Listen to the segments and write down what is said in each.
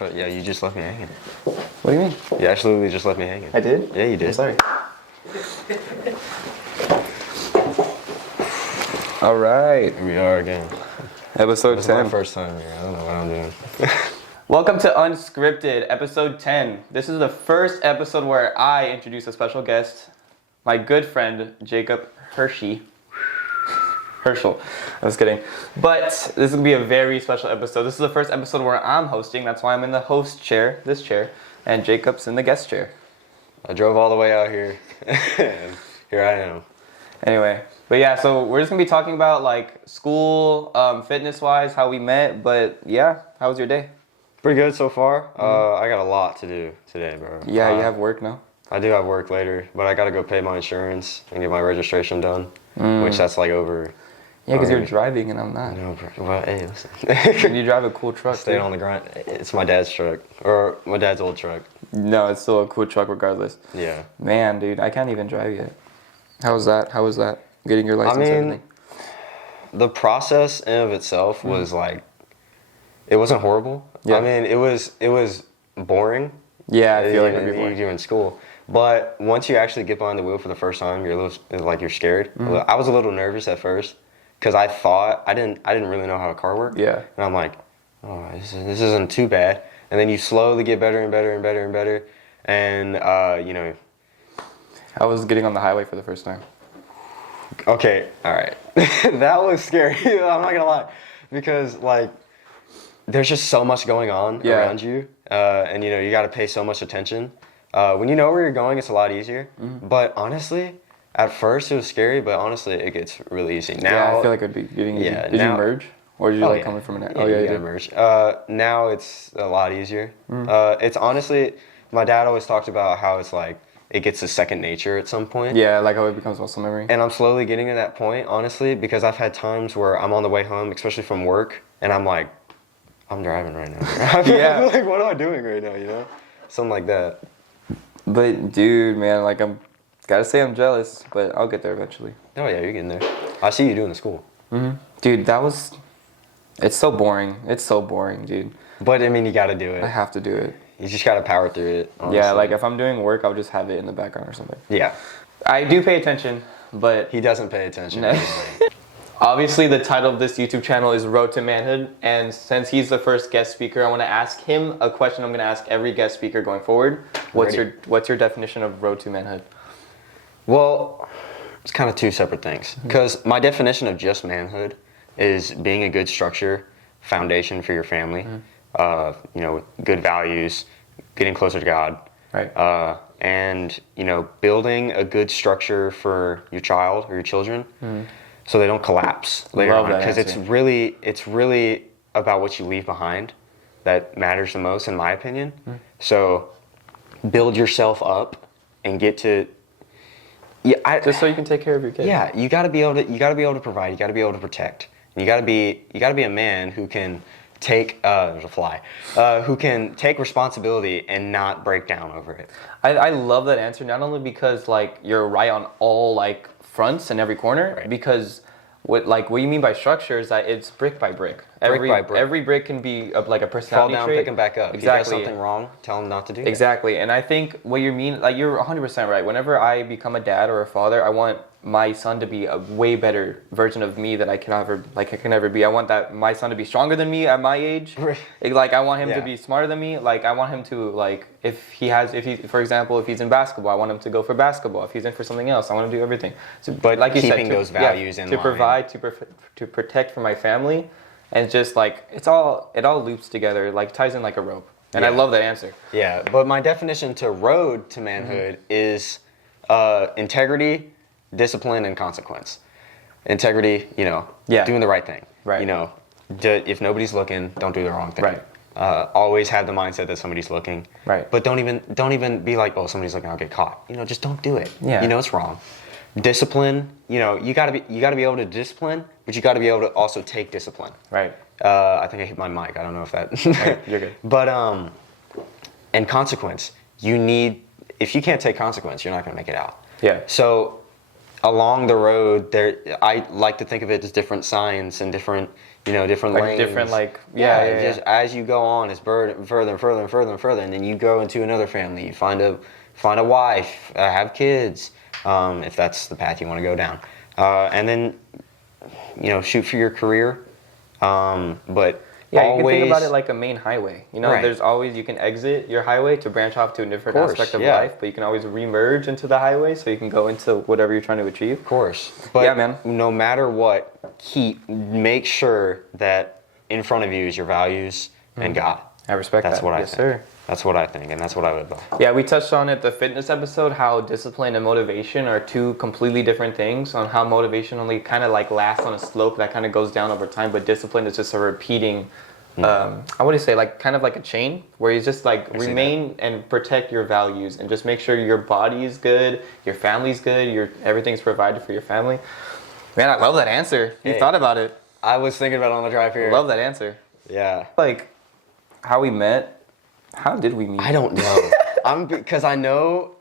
But yeah, you just left me hanging. What do you mean? You absolutely just left me hanging. I did? Yeah, you did. I'm sorry. All right. Here we are again. Episode This is 10. my first time here. I don't know what I'm doing. Welcome to Unscripted, episode 10. This is the first episode where I introduce a special guest, my good friend, Jacob Hershel. I was kidding. But this is going to be a very special episode. This is the first episode where I'm hosting. That's why I'm in the host chair, this chair, and Jacob's in the guest chair. I drove all the way out here, and here I am. Anyway, but yeah, so we're just going to be talking about like school, fitness-wise, how we met. But yeah, how was your day? Pretty good so far. I got a lot to do today, bro. Yeah, you have work now? I do have work later, but I got to go pay my insurance and get my registration done, which that's like over... Yeah, because you're driving and I'm not. No, bro. Well, hey, listen. And you drive a cool truck. Staying on the grind. It's my dad's truck, or my dad's old truck. No, it's still a cool truck regardless. Yeah. Man, dude, I can't even drive yet. How was that? How was that? Getting your license and everything? The process in of itself was like, it wasn't horrible. Yeah. I mean, it was boring. Yeah, I feel like it'd be boring. You're in school. But once you actually get behind the wheel for the first time, you're a little, like, you're scared. I was a little nervous at first because I thought I didn't really know how a car worked. Yeah. And I'm like, oh, this isn't too bad. And then you slowly get better and better and better and better. And you know. How was getting on the highway for the first time? Okay, all right. That was scary. I'm not gonna lie, because like there's just so much going on around you, and you know you got to pay so much attention. When you know where you're going, it's a lot easier. But honestly, at first it was scary, but honestly it gets really easy now. Yeah, I feel like it'd be getting easy. Yeah, Did you merge, or did you coming from an? Yeah, you gotta merge. Now it's a lot easier. It's honestly, my dad always talked about how it's like. It gets a second nature at some point. Yeah, like how it becomes muscle memory. And I'm slowly getting to that point, honestly, because I've had times where I'm on the way home, especially from work, and I'm like, I'm driving right now. Yeah. Like, what am I doing right now, you know? Something like that. But dude, man, like gotta say I'm jealous, but I'll get there eventually. Oh yeah, you're getting there. I see you doing the school. Dude, it's so boring. It's so boring, dude. But I mean, you gotta do it. I have to do it. You just gotta power through it, honestly. Yeah, like if I'm doing work, I'll just have it in the background or something. Yeah. I do pay attention, but... He doesn't pay attention. Obviously, the title of this YouTube channel is Road to Manhood, and since he's the first guest speaker, I want to ask him a question I'm going to ask every guest speaker going forward. What's your definition of Road to Manhood? Well, it's kind of two separate things. Because my definition of just manhood is being a good structure, foundation for your family, you know, good values, getting closer to God, right? And you know, building a good structure for your child or your children, so they don't collapse later on. Because it's really about what you leave behind that matters the most, in my opinion. So build yourself up and get to. Yeah, just so you can take care of your kids. Yeah, you got to be able to provide. You got to be able to protect. And you got to be a man who can take there's a fly who can take responsibility and not break down over it. I love that answer, not only because like you're right on all like fronts and every corner, right. Because what you mean by structure is that it's brick by brick. Every brick can be like a personality fall down, trait. pick him back up. Exactly. If he does something wrong, tell him not to do that. Exactly. And I think what you mean, like you're 100% right. Whenever I become a dad or a father, I want my son to be a way better version of me that I can ever be. I want that my son to be stronger than me at my age. Like I want him to be smarter than me. Like I want him to like for example, if he's in basketball, I want him to go for basketball. If he's in for something else, I want him to do everything. So, but like you keeping those values in line. To provide, to protect for my family, and just like it all loops together, like ties in like a rope. And I love that answer. Yeah, but my definition to road to manhood is integrity, discipline, and consequence. Integrity, you know, doing the right thing. Right. You know, if nobody's looking, don't do the wrong thing. Right. Always have the mindset that somebody's looking. Right. But don't even be like, oh, somebody's looking, I'll get caught. You know, just don't do it. Yeah. You know it's wrong. Discipline, you know, you gotta be able to discipline, but you gotta be able to also take discipline. Right. I think I hit my mic. I don't know if that. Right, you're good. But and consequence. If you can't take consequence, you're not gonna make it out. Yeah. So along the road, I like to think of it as different signs and different, different like lanes. different, like, yeah. Just as you go on, it's further and further and further and further, and then you go into another family. You find a wife, have kids, if that's the path you want to go down, and then shoot for your career. But yeah, always, you can think about it like a main highway. Right. There's always, you can exit your highway to branch off to a different aspect of yeah. life, but you can always remerge into the highway so you can go into whatever you're trying to achieve. Of course. But yeah, man. No matter what, make sure that in front of you is your values and God. I respect that. That's what I yes, think. Sir. That's what I think, and that's what I would advise. Yeah, we touched on it, the fitness episode, how discipline and motivation are two completely different things, on how motivation only kind of like lasts on a slope that kind of goes down over time, but discipline is just a repeating, I would say like kind of like a chain, where you just like remain and protect your values and just make sure your body is good, your family's good, everything's provided for your family. Man, I love that answer. You thought about it. I was thinking about it on the drive here. I love that answer. Yeah. Like, how we met. How did we meet? I don't know. Because I know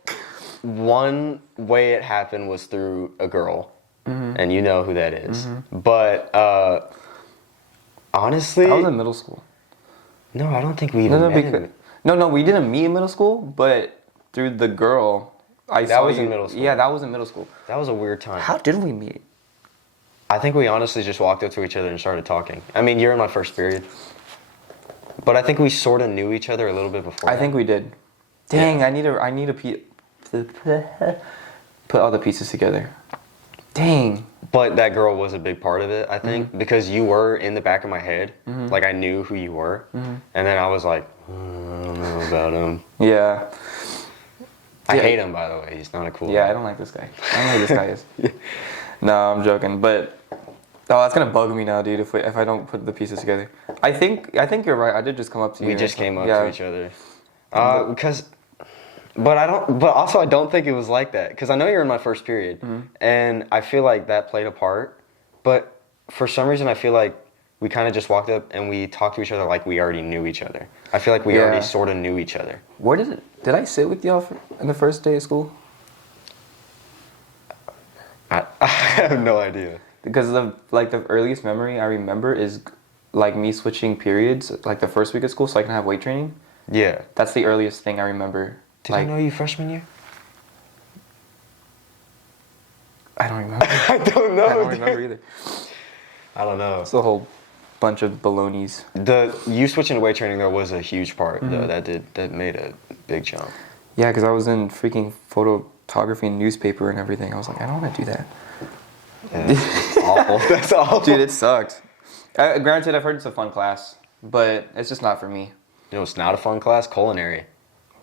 one way it happened was through a girl, and you know who that is. But honestly, I was in middle school. No, I don't think we even met. No, we didn't meet in middle school, but through the girl, That was in middle school. Yeah, that was in middle school. That was a weird time. How did we meet? I think we honestly just walked up to each other and started talking. I mean, you're in my first period. But I think we sort of knew each other a little bit before. I think we did. Dang, yeah. I need to put all the pieces together. Dang. But that girl was a big part of it, I think, because you were in the back of my head. Like, I knew who you were. And then I was like, I don't know about him. Yeah. I hate him, by the way. He's not a cool guy. I don't like this guy. I don't know who this guy is. No, I'm joking. But that's gonna bug me now, dude. If I don't put the pieces together, I think you're right. I did just come up to you. We just came up to each other. But also I don't think it was like that, because I know you're in my first period, and I feel like that played a part. But for some reason, I feel like we kind of just walked up and we talked to each other like we already knew each other. I feel like we already sort of knew each other. Where did I sit with y'all in the first day of school? I have no idea. Because the earliest memory I remember is like me switching periods like the first week of school so I can have weight training. Yeah. That's the earliest thing I remember. Did I know you freshman year? I don't remember. I don't know. I don't remember either. I don't know. It's a whole bunch of balonies. You switching to weight training though was a huge part though. That made a big jump. Yeah, because I was in freaking photography and newspaper and everything. I was like, I don't want to do that. Yeah, that's awful. That's awful. Dude, it sucked. Granted, I've heard it's a fun class, but it's just not for me. It's not a fun class? Culinary.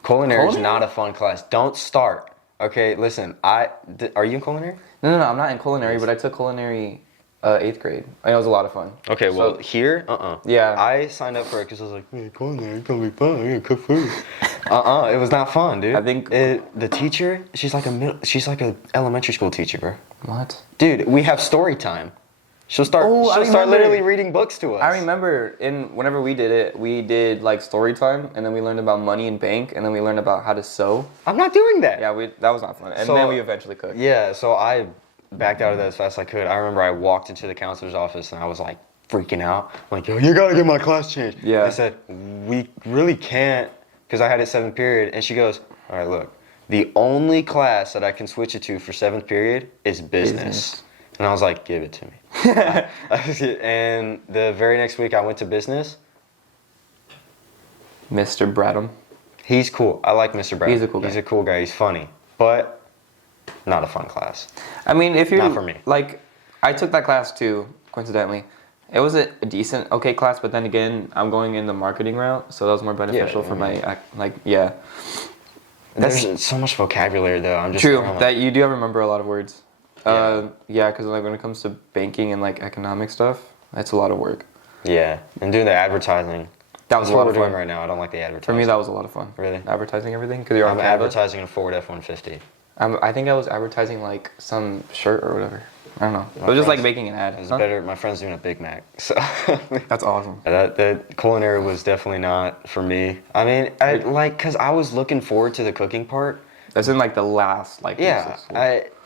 Culinary is not a fun class. Don't start. Okay, listen. Are you in culinary? No, I'm not in culinary, but I took culinary 8th grade. I know it was a lot of fun. Okay, well, here, Yeah. I signed up for it because I was like, man, culinary, it's gonna be fun. I'm gonna cook food. It was not fun, dude. I think the teacher, she's like a elementary school teacher, bro. What? Dude, we have story time. She'll start literally reading books to us. I remember whenever we did it, we did like story time, and then we learned about money and bank, and then we learned about how to sew. I'm not doing that. Yeah, that was not fun. And then we eventually cooked. Yeah, so I backed out of that as fast as I could. I remember I walked into the counselor's office and I was like freaking out. I'm like, yo, you gotta get my class changed. Yeah. They said, we really can't, because I had it 7th period. And she goes, all right, look, the only class that I can switch it to for 7th period is business. And I was like, give it to me. And the very next week I went to business. Mr. Bradham. He's cool. I like Mr. Bradham. He's a cool guy. He's a cool guy. He's funny. But not a fun class. I mean, if you're... Not for me. Like, I took that class too, coincidentally. It was a decent, okay class, but then again, I'm going in the marketing route, so that was more beneficial for my, There's so much vocabulary, though. I'm just true, that you do have to remember a lot of words. Because like when it comes to banking and like economic stuff, that's a lot of work. Yeah, and doing the advertising. That was a lot of fun. We're doing right now. I don't like the advertising. For me, that was a lot of fun. Really? Advertising everything? Because you're on Canva. Advertising a Ford F-150. I think I was advertising like some shirt or whatever. I don't know. It was just like making an ad. It was better. My friend's doing a Big Mac. So that's awesome. That culinary was definitely not for me. I mean, because I was looking forward to the cooking part. That's in like the last Yeah,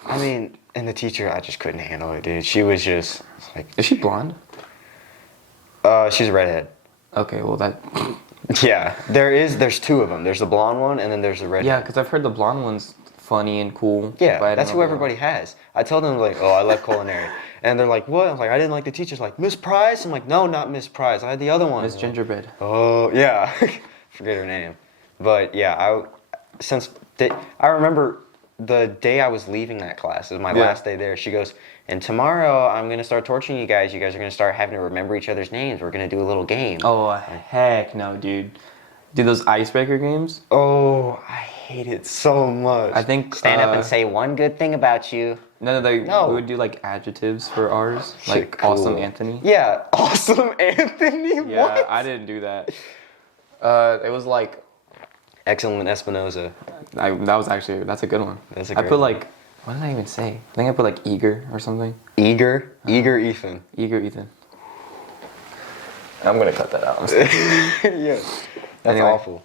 I mean, and the teacher, I just couldn't handle it, dude. She was just like... Is she blonde? She's a redhead. Okay, well that... Yeah, there's two of them. There's the blonde one, and then there's the redhead. Yeah, because I've heard the blonde one's funny and cool. Yeah, that's who everybody has. I tell them, like, oh, I love culinary. And they're like, what? I'm like, I didn't like the teachers. Like, Miss Price? I'm like, no, not Miss Price. I had the other one. Miss Gingerbread. Oh, yeah. Forget her name. But, yeah, I remember the day I was leaving that class. It was my last day there. She goes, and tomorrow I'm going to start torturing you guys. You guys are going to start having to remember each other's names. We're going to do a little game. Oh, heck no, dude. Do those icebreaker games? Oh, I hate it so much. I think... Stand up and say one good thing about you. No. We would do, like, adjectives for ours. Like, cool. Awesome Anthony. Yeah, Awesome Anthony? Yeah, what? I didn't do that. It was, like... Excellent Espinoza. That's a good one. That's a I great put, one. like... What did I even say? I think I put, like, eager or something. Eager Ethan. Eager Ethan. I'm gonna cut that out. Yeah, that's Anyway. awful.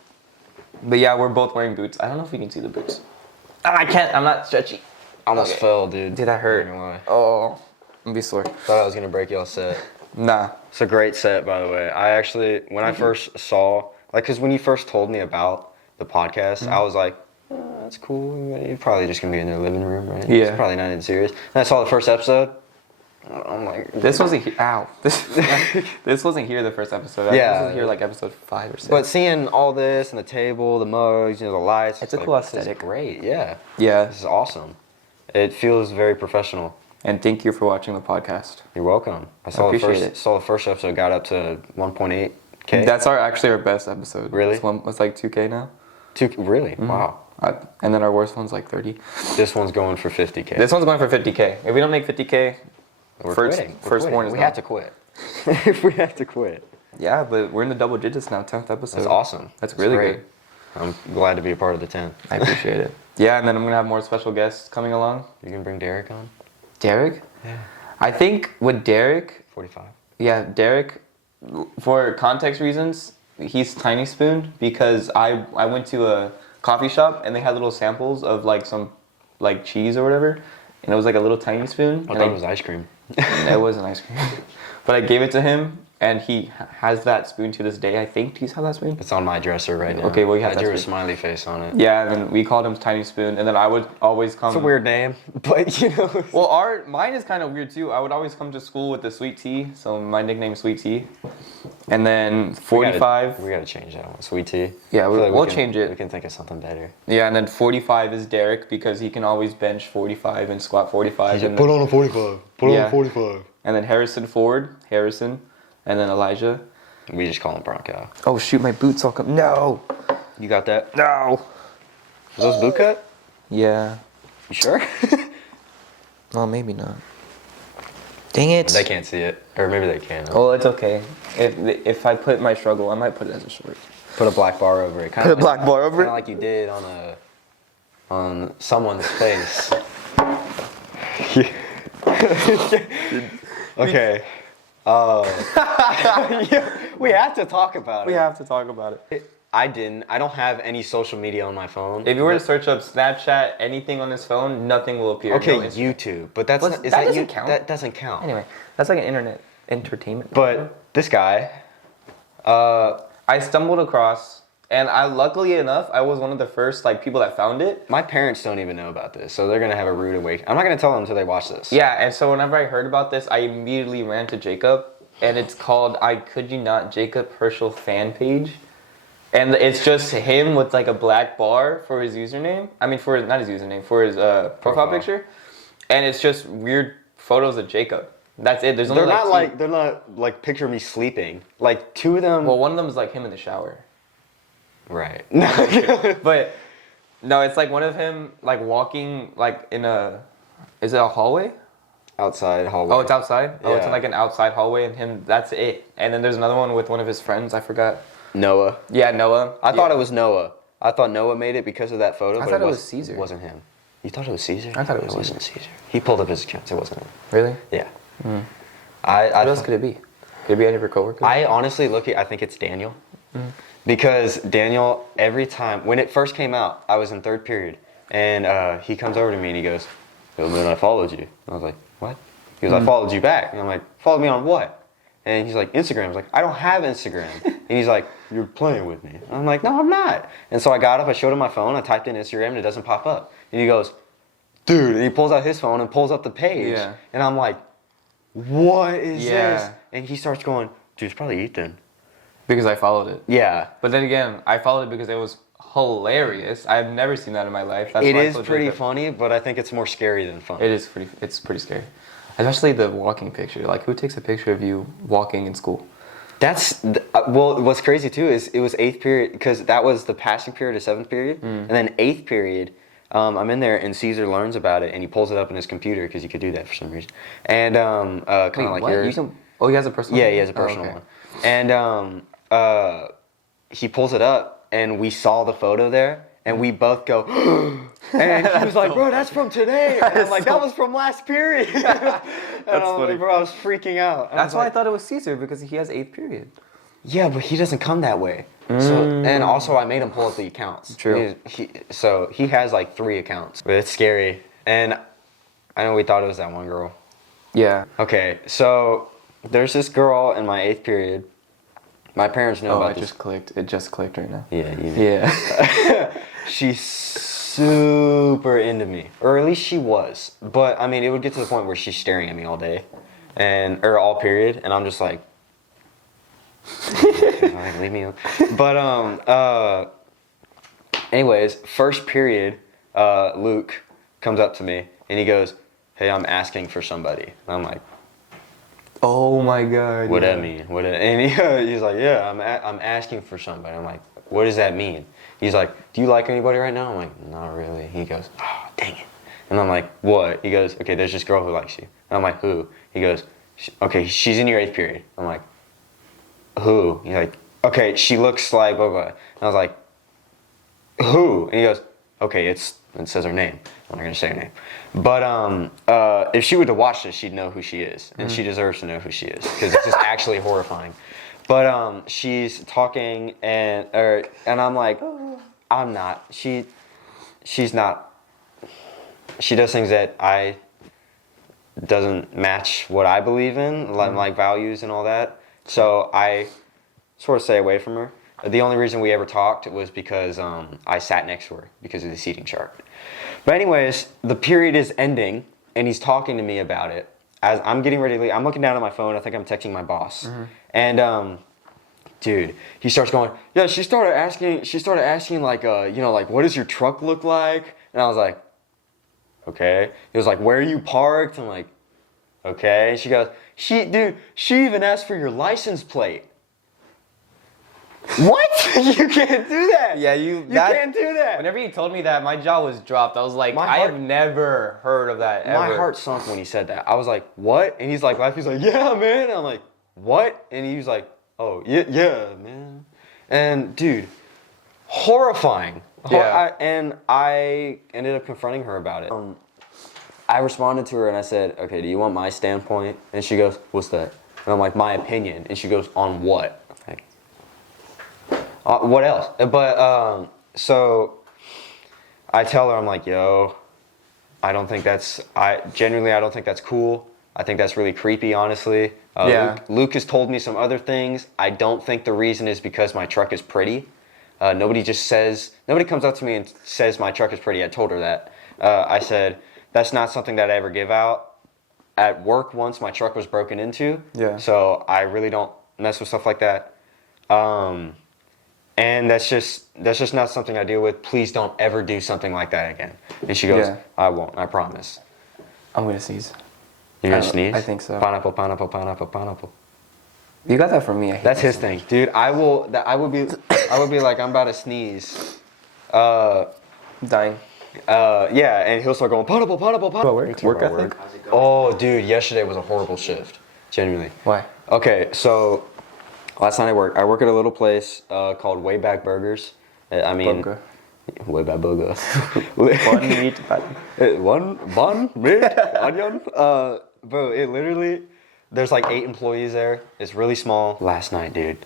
But yeah, we're both wearing boots. I don't know if you can see the boots. I can't. I'm not stretchy. I almost fell, dude. Dude, that hurt. Not gonna lie. Oh, I'm gonna be sore. Thought I was gonna break y'all's set. Nah. It's a great set, by the way. I actually, when I first saw, like, because when you first told me about the podcast, I was like, that's cool. You're probably just gonna be in their living room, right? Yeah. It's probably not anything serious. And I saw the first episode. I'm like, This wasn't here. Ow. This wasn't here the first episode. Yeah. This was here like episode 5 or 6. but seeing all this and the table, the mugs, the lights, It's a like, cool this is aesthetic. great, yeah. Yeah. This is awesome. It feels very professional. And thank you for watching the podcast. You're welcome. I appreciate it. saw the first episode got up to 1.8K. That's actually our best episode. Really? It's like 2K now. Really? Wow. And then our worst one's like 30. This one's going for 50K. This one's going for 50K. If we don't make 50K, We're first quitting. warning is We gone. have to quit. If we have to quit. Yeah, but we're in the double digits now, 10th episode. That's awesome. That's really great. good. I'm glad to be a part of the 10. I appreciate it. Yeah, and then I'm going to have more special guests coming along. You can bring Derek on? Derek? Yeah. I think with Derek, 45. yeah, Derek, for context reasons, he's Tiny Spoon because I went to a coffee shop and they had little samples of like some like cheese or whatever, and it was like a little tiny spoon. I thought it was ice cream. It wasn't ice cream. But I gave it to him, and he has that spoon to this day. I think he's had that spoon. It's on my dresser right now. Okay, well, you have I that drew a spoon. smiley face on it. Yeah, and then we called him Tiny Spoon, and then I would always come. It's a weird name, but you know. Well, mine is kind of weird too. I would always come to school with the sweet tea, so my nickname is Sweet Tea. And then 45. We gotta change that one. Sweet tea. Yeah, I feel like we'll can- change it. We can think of something better. Yeah, and then 45 is Derek because he can always bench 45 and squat 45. And Put on a 45. Put Yeah. on a 45. And then Harrison, and then Elijah. We just call him Bronco. Oh shoot, my boots all come. No! You got that? No! Are those boot cut? Yeah. You sure? Well, maybe not. Dang it! They can't see it. Or maybe they can. Oh, it's okay. If I put my struggle, I might put it as a short. Put a black bar over it. Put a black bar over it? Kind of like you did on someone's face. Okay. Yeah, we have to talk about it. We have to talk about it. I don't have any social media on my phone. If you were to search up Snapchat, anything on this phone, nothing will appear. Okay, No Instagram. YouTube, but that's Well, not, that that doesn't count. That doesn't count. Anyway, that's like an internet entertainment. But this guy, I stumbled across, and luckily enough, I was one of the first people that found it. my parents don't even know about this, so they're gonna have a rude awakening. I'm not gonna tell them until they watch this. Yeah, and so whenever I heard about this, I immediately ran to Jacob, and it's called I Could You Not Jacob Herschel fan page. And it's just him with a black bar for his username. I mean, not his username, for his profile picture. And it's just weird photos of Jacob. That's it. There's only They're not like picture me sleeping. Like two of them. Well, one of them is him in the shower. Right. But no, it's one of him walking in a. Is it a hallway? Outside hallway. Oh, it's outside. Oh, it's Yeah. in an outside hallway, and him. That's it. And then there's another one with one of his friends. I forgot. Noah. Yeah, Noah. I thought it was Noah. I thought Noah made it because of that photo. I but thought it was Caesar. It wasn't him. You thought it was Caesar? I thought it was It wasn't Caesar. He pulled up his accounts. It wasn't him. Really? Yeah. What I else could it be? Could it be any of your coworkers? I honestly I think it's Daniel. Because Daniel, every time, when it first came out, I was in third period. And he comes over to me and he goes, Yo, man, I followed you. I was like, what? He goes, I followed you back. And I'm like, followed me on what? And he's like, Instagram. I was like, I don't have Instagram. And he's like, you're playing with me. And I'm like, no, I'm not. And so I got up, I showed him my phone, I typed in Instagram, and it doesn't pop up. And he goes, dude, and he pulls out his phone and pulls up the page. Yeah. And I'm like, what is this? And he starts going, dude, it's probably Ethan. Because I followed it. Yeah. But then again, I followed it because it was hilarious. I've never seen that in my life. It is pretty funny, but I think it's more scary than fun. It's pretty scary. Especially the walking picture. Like, who takes a picture of you walking in school? Well, what's crazy too is it was 8th period, because that was the passing period of 7th period. And then 8th period, I'm in there and Caesar learns about it and he pulls it up in his computer because he could do that for some reason. And kind of like yours. Oh, he has a personal one? Yeah, he has a personal one. And he pulls it up and we saw the photo there and we both go, and he was like, bro, that's from today. And I'm like, that was from last period. And That's funny. like, bro, I was freaking out. That's why I thought it was Caesar, because he has 8th period. Yeah, but he doesn't come that way. So, and also I made him pull up the accounts. True. So he has like 3 accounts. But it's scary. And I know we thought it was that one girl. Yeah. Okay, so there's this girl in my 8th period. My parents know about this. It just clicked right now. Yeah, you know. Yeah. She's super into me, or at least she was. But I mean, it would get to the point where she's staring at me all day, or all period, and I'm just like, like, leave me alone. But anyways, first period, Luke comes up to me and he goes, "Hey, I'm asking for somebody." And I'm like, oh my God. what that mean? And he's like, yeah, I'm asking for somebody. I'm like, what does that mean? He's like, do you like anybody right now? I'm like, not really. He goes, oh, dang it. And I'm like, what? He goes, okay, there's this girl who likes you. And I'm like, who? He goes, okay, she's in your 8th period. I'm like, who? He's like, okay, she looks like blah, blah. And I was like, who? And he goes, okay, it says her name. I'm not gonna say her name. But if she were to watch this, she'd know who she is. And she deserves to know who she is. Because it's just actually horrifying. But she's talking and I'm like, I'm not. She's not. She does things that doesn't match what I believe in, like values and all that. So I sort of stay away from her. The only reason we ever talked was because I sat next to her because of the seating chart. But anyways, the period is ending and he's talking to me about it. As I'm getting ready to leave, I'm looking down at my phone. I think I'm texting my boss. And dude, he starts going, yeah, she started asking like, like, what does your truck look like? And I was like, okay. He was like, where are you parked? I'm like, okay. And she goes, she even asked for your license plate. What? You can't do that. Yeah, you can't do that. Whenever you told me that, my jaw was dropped. I was like, I have never heard of that ever. My heart sunk when he said that. I was like, what? And he's like, yeah, man. And I'm like, what? And he was like, oh, yeah, man. And dude, horrifying. Yeah. I ended up confronting her about it. I responded to her and I said, okay, do you want my standpoint? And she goes, what's that? And I'm like, my opinion. And she goes, on what? I'm like, what else? But, so I tell her, I'm like, yo, I don't think that's cool. I think that's really creepy, honestly. Luke has told me some other things. I don't think the reason is because my truck is pretty. Nobody comes up to me and says my truck is pretty. I told her that. I said, that's not something that I ever give out. At work once, my truck was broken into. Yeah. So I really don't mess with stuff like that. And that's just not something I deal with. Please don't ever do something like that again. And she goes, I won't, I promise. I'm going to sneeze. You're going to sneeze? I think so. Pineapple, pineapple, pineapple, pineapple. You got that from me. That's his thing. Dude, I would be like, I'm about to sneeze. Dying. Yeah, and he'll start going, pineapple, pineapple, pineapple. Work ethic? Oh, dude, yesterday was a horrible shift. Genuinely. Why? Okay, so last night I work at a little place called Wayback Burgers. I mean, Burger. Wayback Burger. One meat patty. One bun, meat, onion. Bro, it literally, there's like 8 employees there. It's really small. Last night, dude.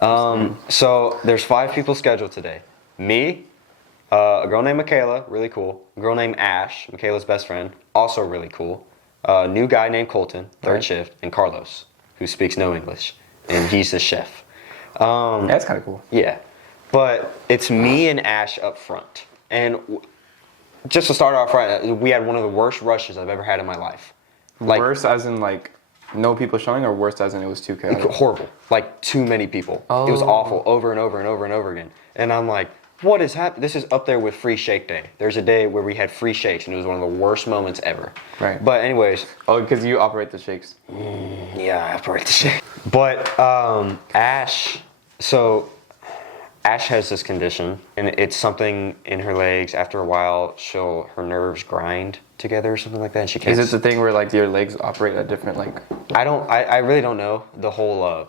So there's 5 people scheduled today. Me, a girl named Michaela, really cool. A girl named Ash, Michaela's best friend. also really cool. New guy named Colton, third shift, and Carlos, who speaks no English, and he's the chef. That's kind of cool. Yeah, but it's me and Ash up front, and just to start off right, we had one of the worst rushes I've ever had in my life. Like, worse as in like no people showing, or worse as in it was too chaotic? Horrible, like too many people. Oh. It was awful, over and over and over and over again. And I'm like, what is happening? This is up there with free shake day. There's a day where we had free shakes, and it was one of the worst moments ever. Right. But anyways. Oh, because you operate the shakes. Yeah, I operate the shake. But Ash has this condition, and it's something in her legs. After a while, her nerves grind together or something like that, and she can't. Is it the thing where like your legs operate at different like? I really don't know the whole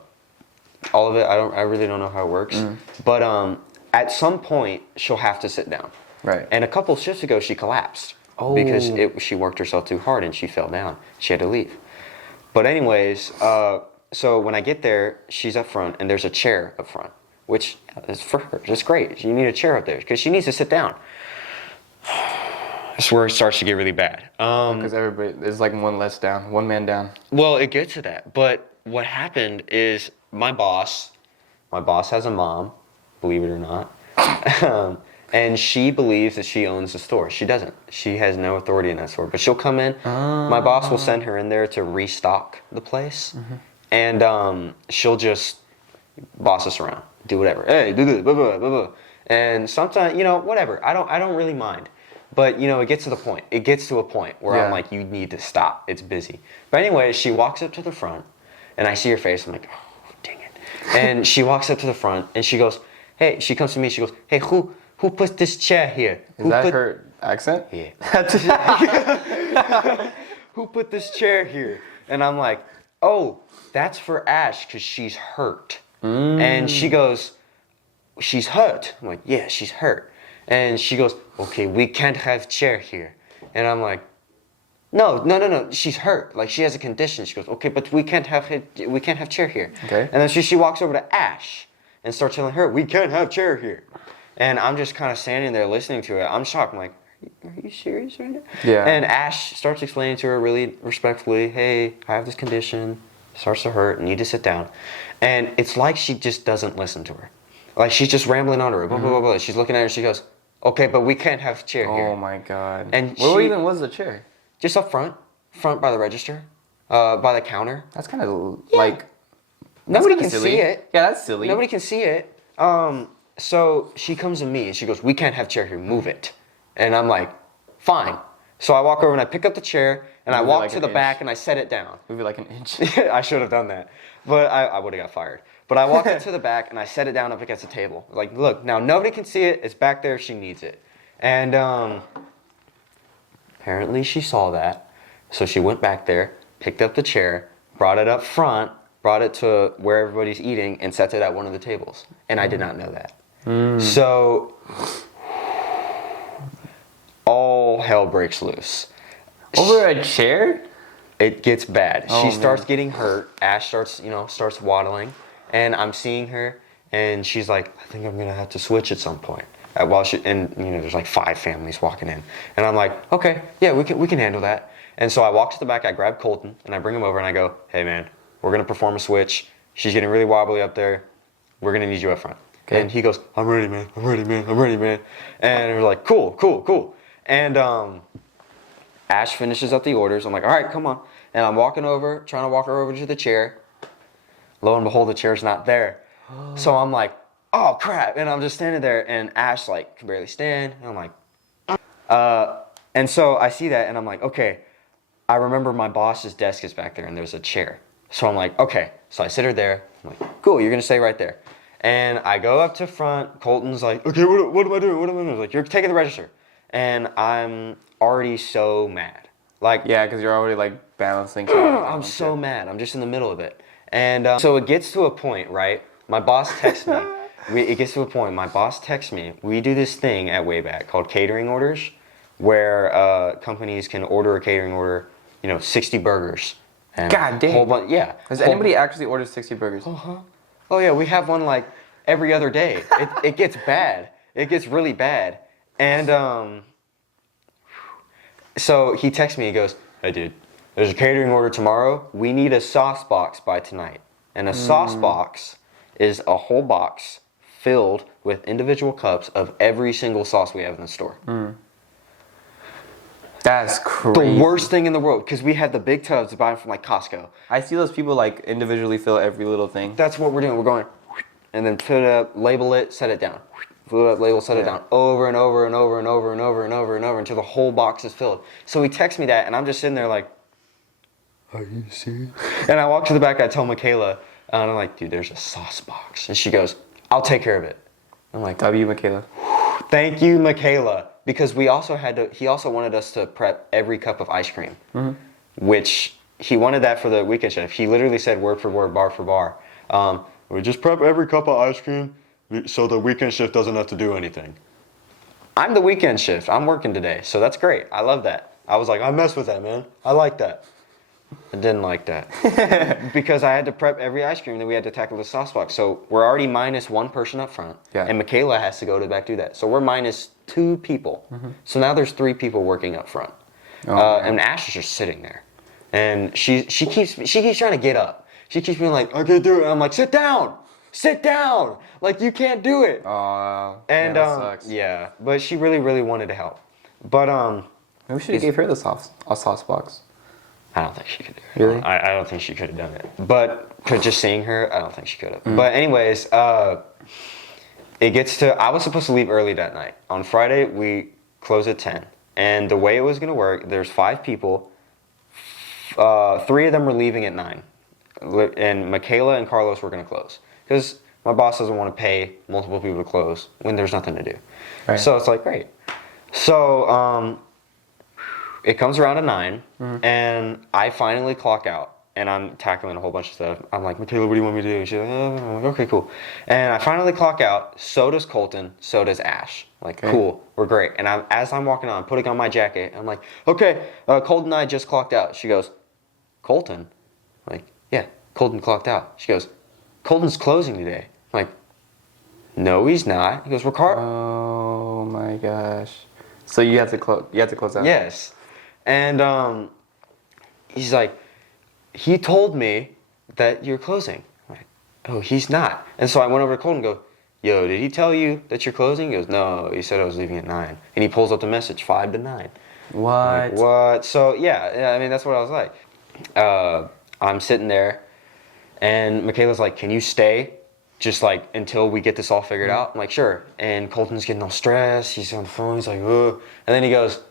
all of it. I really don't know how it works. But at some point she'll have to sit down. Right. And a couple shifts ago she collapsed. Oh. Because she worked herself too hard and she fell down. She had to leave. But anyways, so when I get there, she's up front and there's a chair up front, which is for her. It's great. You need a chair up there because she needs to sit down. That's where it starts to get really bad. Because everybody is like one man down. Well, it gets to that. But what happened is my boss has a mom, believe it or not. And she believes that she owns the store. She doesn't. She has no authority in that store. But she'll come in. My boss will send her in there to restock the place. And she'll just boss us around. Do whatever. Hey, do this, blah, blah, blah, blah. And sometimes, whatever. I don't really mind. But, it gets to the point. It gets to a point where I'm like, you need to stop. It's busy. But anyway, she walks up to the front. And I see her face. I'm like, oh, dang it. And she walks up to the front. And she goes, hey, she comes to me. She goes, hey, who put this chair here? Is that her accent? Yeah. Who put this chair here? And I'm like, oh, that's for Ash because she's hurt. And she goes, she's hurt. I'm like, yeah, she's hurt. And she goes, okay, we can't have chair here. And I'm like, no, she's hurt. Like, she has a condition. She goes, okay, but we can't have chair here. Okay. And then she walks over to Ash and starts telling her, we can't have chair here. And I'm just kind of standing there listening to it. I'm shocked. I'm like, are you serious right now? Yeah. And Ash starts explaining to her really respectfully, hey, I have this condition. It starts to hurt. I need to sit down. And it's like she just doesn't listen to her. Like, she's just rambling on her. Blah, blah, blah, blah. She's looking at her and she goes, okay, but we can't have chair here. Oh, my God. And where even was the chair? Just up front by the register, by the counter. That's kind of like... Nobody can see it. Yeah, that's silly. Nobody can see it. So she comes to me and she goes, we can't have chair here, move it. And I'm like, fine. So I walk over and I pick up the chair and I walk to the back and I set it down. Move it like an inch. I should have done that. But I would have got fired. But I walked to the back and I set it down up against the table. Like, look, now nobody can see it. It's back there. She needs it. And apparently she saw that. So she went back there, picked up the chair, brought it up front, brought it to where everybody's eating, and set it at one of the tables. And I did not know that. So all hell breaks loose. Over a chair? It gets bad. She starts getting hurt. Ash starts waddling. And I'm seeing her, and she's like, I think I'm going to have to switch at some point. There's like 5 families walking in. And I'm like, okay, yeah, we can handle that. And so I walk to the back, I grab Colton, and I bring him over, and I go, hey, man, we're going to perform a switch. She's getting really wobbly up there. We're going to need you up front. Okay. And he goes, I'm ready, man. And we're like, cool. And Ash finishes up the orders. I'm like, all right, come on. And I'm trying to walk her over to the chair. Lo and behold, the chair's not there. So I'm like, oh, crap. And I'm just standing there, and Ash, like, can barely stand. And I'm like, and so I see that, and I'm like, okay. I remember my boss's desk is back there, and there's a chair. So I'm like, okay. So I sit her there. I'm like, cool, you're going to stay right there. And I go up to front. Colton's like, okay, what am I doing? I was like, you're taking the register. And I'm already so mad. Like, yeah, because you're already, like, balancing. I'm so mad. I'm just in the middle of it. And so it gets to a point, right? My boss texts me. It gets to a point. My boss texts me. We do this thing at Wayback called catering orders, where companies can order a catering order, 60 burgers. And God damn. Yeah. Has anybody actually ordered 60 burgers? Uh-huh. Oh, yeah. We have one, like, every other day. It gets bad. It gets really bad. And So he texts me, he goes, "Hey dude, there's a catering order tomorrow. We need a sauce box by tonight." And a sauce box is a whole box filled with individual cups of every single sauce we have in the store. That's crazy. The worst thing in the world, because we had the big tubs to buy them from like Costco. I see those people like individually fill every little thing. That's what we're doing. We're going, and then fill it up, label it, set it down. Fill it up, label, set it down, over and over and over and over and over and over and over until the whole box is filled. So he texts me that, and I'm just sitting there like, "Are you serious?" And I walk to the back, I tell Michaela, and I'm like, "Dude, there's a sauce box." And she goes, "I'll take care of it." I'm like, W, Michaela. "Thank you, Michaela." Because he also wanted us to prep every cup of ice cream, which he wanted that for the weekend shift. He literally said word for word, bar for bar. We just prep every cup of ice cream so the weekend shift doesn't have to do anything. I'm the weekend shift. I'm working today, so that's great. I love that. I was like, I mess with that, man. I like that. I didn't like that. Because I had to prep every ice cream, then we had to tackle the sauce box. So we're already minus one person up front. Yeah. And Michaela has to go to back do that. So we're minus 2 people. So now there's 3 people working up front. And Ash is just sitting there. And she keeps trying to get up. She keeps being like, "I can't do it." And I'm like, "Sit down! Sit down! Like, you can't do it." And that sucks. yeah, but she really, really wanted to help. But maybe we should have gave her a sauce box. I don't think she could do it. Really? I don't think she could have done it. But just seeing her, I don't think she could have. But anyways, it gets to, I was supposed to leave early that night. On Friday, we close at 10. And the way it was going to work, there's 5 people. 3 of them were leaving at 9. And Michaela and Carlos were going to close. Because my boss doesn't want to pay multiple people to close when there's nothing to do. Right. So it's like, great. So it comes around at 9, and I finally clock out. And I'm tackling a whole bunch of stuff. I'm like, "Michaela, what do you want me to do?" And she's like, "Oh." I'm like, "Okay, cool." And I finally clock out. So does Colton. So does Ash. Like, cool. We're great. And as I'm walking on, I'm putting on my jacket. I'm like, "Okay, Colton and I just clocked out." She goes, "Colton?" I'm like, "Yeah, Colton clocked out." She goes, "Colton's closing today." I'm like, "No, he's not." He goes, "Ricardo." Oh my gosh. So you had to close. You had to close out. Yes. And he's like, "He told me that you're closing." I'm like, "Oh, he's not." And so I went over to Colton and go, "Yo, did he tell you that you're closing?" He goes, "No, he said I was leaving at 9. And he pulls up the message, 5 to 9. What? I'm like, what? So yeah, I mean, that's what I was like. I'm sitting there, and Michaela's like, "Can you stay just like until we get this all figured out?" I'm like, "Sure." And Colton's getting all stressed. He's on the phone. He's like, "Ugh." And then he goes,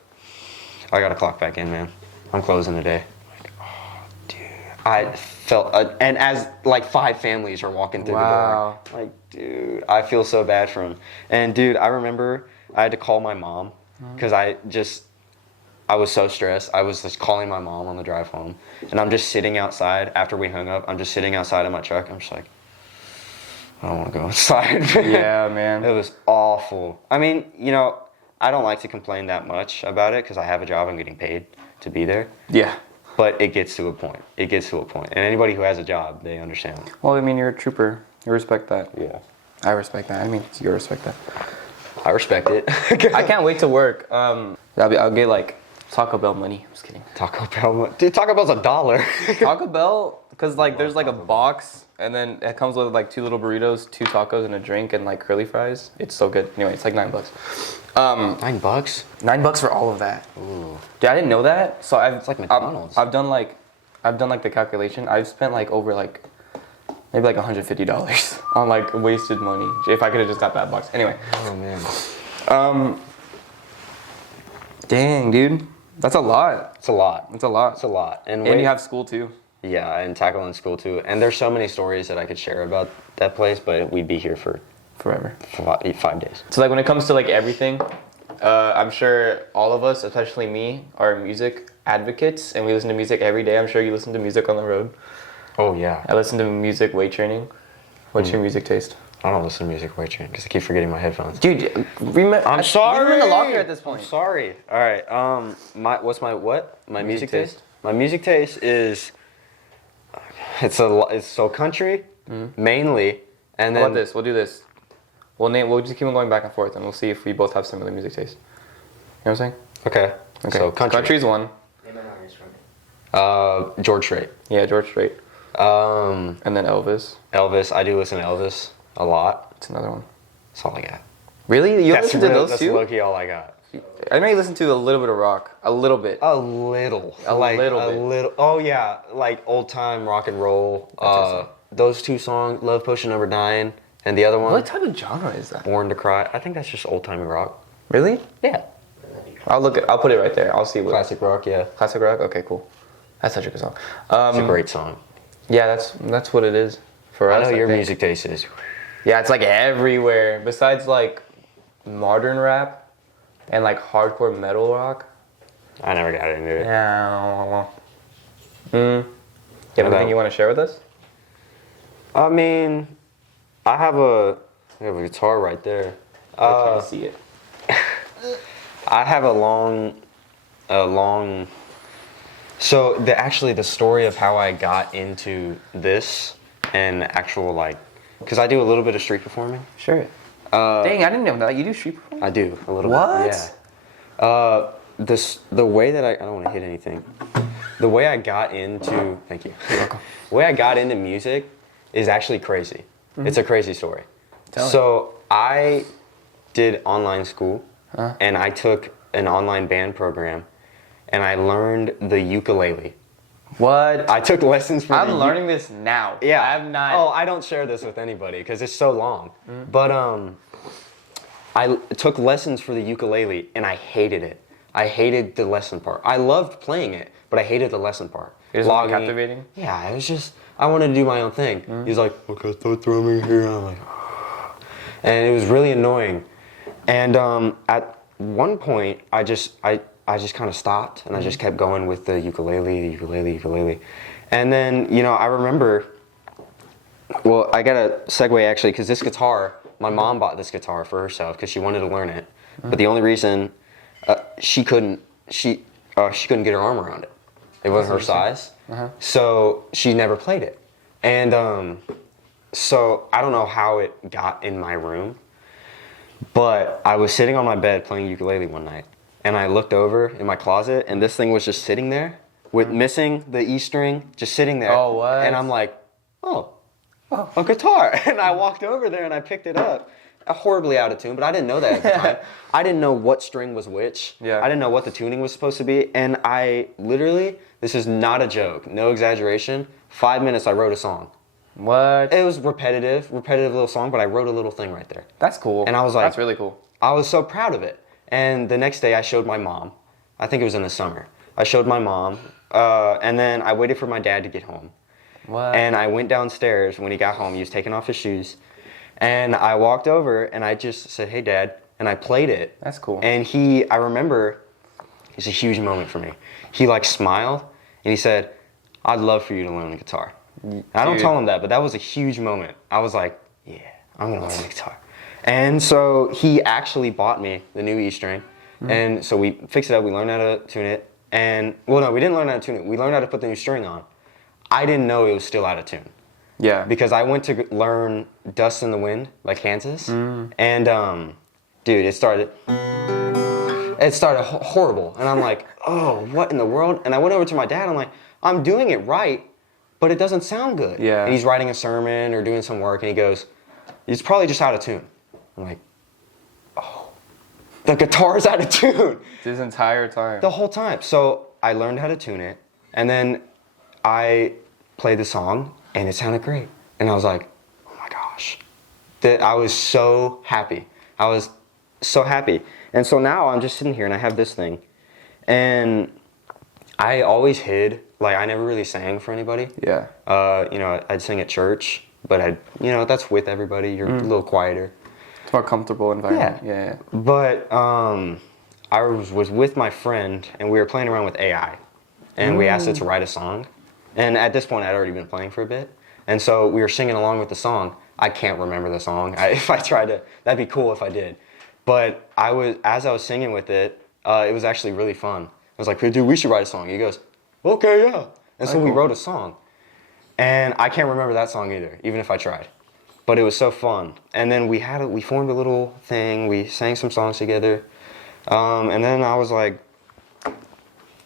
"I gotta clock back in, man. I'm closing today." I'm like, oh, dude. I felt, and as like 5 families are walking through the door. Like, dude, I feel so bad for him. And dude, I remember I had to call my mom because I was so stressed. I was just calling my mom on the drive home. And I'm just sitting outside after we hung up. I'm just sitting outside of my truck. I'm just like, I don't want to go inside. Yeah, man. It was awful. I mean, you know, I don't like to complain that much about it because I have a job. I'm getting paid to be there. Yeah. But it gets to a point. It gets to a point. And anybody who has a job, they understand. Well, I mean, you're a trooper. You respect that. Yeah. I respect that. I mean, you respect that. I respect it. I can't wait to work. I'll get like Taco Bell money. I'm just kidding. Taco Bell. Dude, Taco Bell's $1. Taco Bell, because like there's like a box, and then it comes with like 2 little burritos, 2 tacos, and a drink, and like curly fries. It's so good. Anyway, it's like $9. $9? $9 for all of that. Ooh. Dude, I didn't know that. So It's like McDonald's. I've done like the calculation. I've spent like over like maybe like $150 on like wasted money. If I could have just got that box. Anyway. Oh man. Dang, dude. That's a lot. It's a lot. It's a lot. It's a lot. And you have school too. Yeah, and tackle in school too. And there's so many stories that I could share about that place, but we'd be here for forever. 5 days. So like when it comes to like everything, I'm sure all of us, especially me, are music advocates, and we listen to music every day. I'm sure you listen to music on the road. Oh yeah. I listen to music weight training. What's your music taste? I don't listen to music weight training because I keep forgetting my headphones. Dude, I'm sorry. You're in the locker at this point. I'm sorry. All right. My music taste? My music taste is it's so country mainly, and then How about this? We'll do this. We'll just keep on going back and forth, and we'll see if we both have similar music taste. what I'm saying? Okay. So country. Country's one. Name an artist from it. George Strait. Yeah, George Strait. And then Elvis. Elvis. I do listen to Elvis a lot. That's another one. That's all I got. Really? You listen to those that's two? That's low-key all I got. I may listen to a little bit of rock. A little bit. A little. A little bit. Oh yeah, like old time rock and roll. Those two songs, Love Potion Number 9, and the other one. What type of genre is that? Born to Cry. I think that's just old timey rock. Really? Yeah. I'll put it right there. I'll see what. Classic rock. Yeah. Classic rock. Okay, cool. That's such a good song. It's a great song. Yeah, that's what it is for us. I know your music taste is. Yeah, it's like everywhere. Besides like modern rap and like hardcore metal rock. I never got into it. Yeah. You have anything you want to share with us? I mean, I have a guitar right there. I can't see it. I have a long. So the story of how I got into this and actual like, because I do a little bit of street performing. Sure. Dang, I didn't know that. You do street performing? I do a little what? bit. Yeah. The way that I don't want to hit anything. The way I got into thank you. You're welcome. The way I got into music is actually crazy. Mm-hmm. It's a crazy story. So I did online school and I took an online band program and I learned the ukulele. What? I took lessons from I'm learning this now. Yeah. I have not. Oh, I don't share this with anybody because it's so long. But I took lessons for the ukulele and I hated it. I hated the lesson part. I loved playing it, but I hated the lesson part. It was not captivating? Yeah, it was just, I wanted to do my own thing. He's like, okay, start drumming here. And I'm like, and it was really annoying. And at one point, I just kind of stopped and I just kept going with the ukulele. And then, I remember, well, I got a segue actually, because this guitar, my mom bought this guitar for herself because she wanted to learn it. But the only reason she couldn't get her arm around it. It wasn't her size. So she never played it. And so I don't know how it got in my room, but I was sitting on my bed playing ukulele one night. And I looked over in my closet, and this thing was just sitting there, with missing the E string, just sitting there. Oh, what? And I'm like, oh, a guitar. And I walked over there and I picked it up. Horribly out of tune, but I didn't know that at the time. I didn't know what string was which. Yeah. I didn't know what the tuning was supposed to be. And I literally, this is not a joke, no exaggeration, 5 minutes I wrote a song. What? It was repetitive little song, but I wrote a little thing right there. That's cool. And I was like, that's really cool. I was so proud of it. And the next day I showed my mom. I think it was in the summer. I showed my mom, and then I waited for my dad to get home. What? And I went downstairs. When he got home, he was taking off his shoes. And I walked over and I just said, hey, Dad. And I played it. That's cool. And I remember, it's a huge moment for me. He like smiled and he said, I'd love for you to learn the guitar. And I don't tell him that, but that was a huge moment. I was like, yeah, I'm going to learn the guitar. And so he actually bought me the new E string. And so we fixed it up. We learned how to tune it. And, well, no, we didn't learn how to tune it. We learned how to put the new string on. I didn't know it was still out of tune. Yeah. Because I went to learn Dust in the Wind by Kansas. And, dude, it started horrible. And I'm like, oh, what in the world? And I went over to my dad. I'm like, I'm doing it right, but it doesn't sound good. Yeah. And he's writing a sermon or doing some work, and he goes, it's probably just out of tune. I'm like, oh, the guitar's out of tune. This entire time. The whole time. So I learned how to tune it, and then I played the song, and it sounded great. And I was like, oh my gosh. I was so happy. I was so happy. And so now I'm just sitting here, and I have this thing. And I always hid. Like, I never really sang for anybody. Yeah. I'd sing at church, but that's with everybody. You're a little quieter. It's more comfortable environment. Yeah. But I was with my friend, and we were playing around with AI. And we asked it to write a song. And at this point, I'd already been playing for a bit. And so we were singing along with the song. I can't remember the song. If I tried to, that'd be cool if I did. But as I was singing with it, it was actually really fun. I was like, dude, we should write a song. He goes, okay, yeah. And so we wrote a song. And I can't remember that song either, even if I tried. But it was so fun. And then we formed a little thing. We sang some songs together. And then I was like,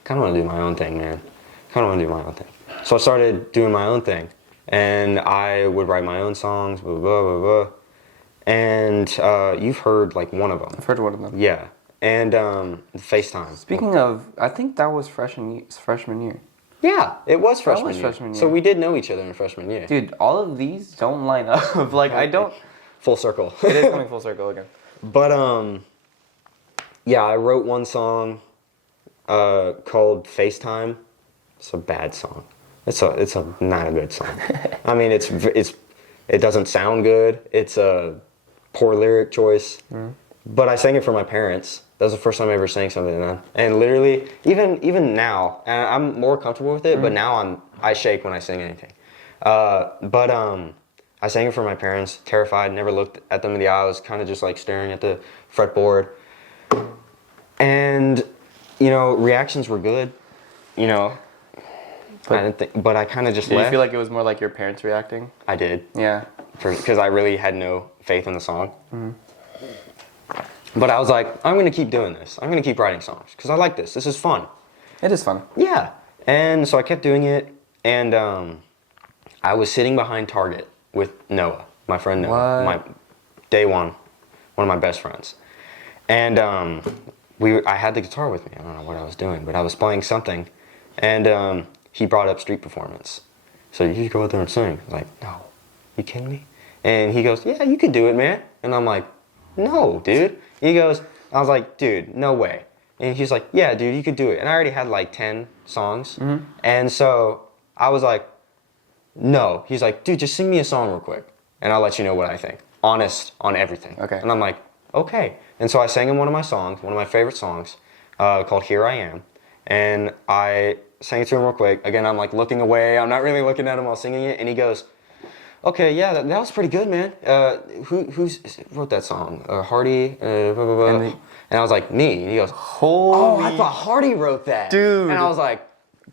kind of want to do my own thing, man. Kind of want to do my own thing. So I started doing my own thing, and I would write my own songs, blah, blah, blah, blah. And you've heard like one of them. I've heard one of them. Yeah. And FaceTime. Speaking of, I think that was freshman year. Yeah, it was freshman was year. freshman year. So we did know each other in freshman year. Dude, all of these don't line up. Like, I don't... Full circle. It is coming full circle again. But, yeah, I wrote one song called FaceTime. It's a bad song. It's not a good song. I mean, it doesn't sound good. It's a poor lyric choice. Mm. But I sang it for my parents. That was the first time I ever sang something to them. And literally, even now, and I'm more comfortable with it, but now I shake when I sing anything. I sang it for my parents, terrified, never looked at them in the eye. I was kind of just like staring at the fretboard. And, you know, reactions were good, you know. But I kind of just left. Did you feel like it was more like your parents reacting? I did. Yeah. Because I really had no faith in the song. Mm-hmm. But I was like, I'm going to keep doing this. I'm going to keep writing songs because I like this. This is fun. It is fun. Yeah. And so I kept doing it. And I was sitting behind Target with Noah, my friend Noah. My day one of my best friends. And I had the guitar with me. I don't know what I was doing, but I was playing something. And he brought up street performance. So you should go out there and sing. I was like, no. You kidding me? And he goes, yeah, you can do it, man. And I'm like, no, dude. He goes, I was like, dude, no way. And he's like, yeah, dude, you could do it. And I already had like 10 songs. Mm-hmm. And so I was like, no. He's like, dude, just sing me a song real quick. And I'll let you know what I think. Honest on everything. Okay. And I'm like, okay. And so I sang him one of my songs, one of my favorite songs, called Here I Am. And I sang it to him real quick. Again, I'm like looking away. I'm not really looking at him while singing it. And he goes, okay, yeah, that was pretty good, man. Who wrote that song? Hardy? Blah, blah, blah. And I was like, me. And he goes, holy. Oh, I thought Hardy wrote that. Dude. And I was like,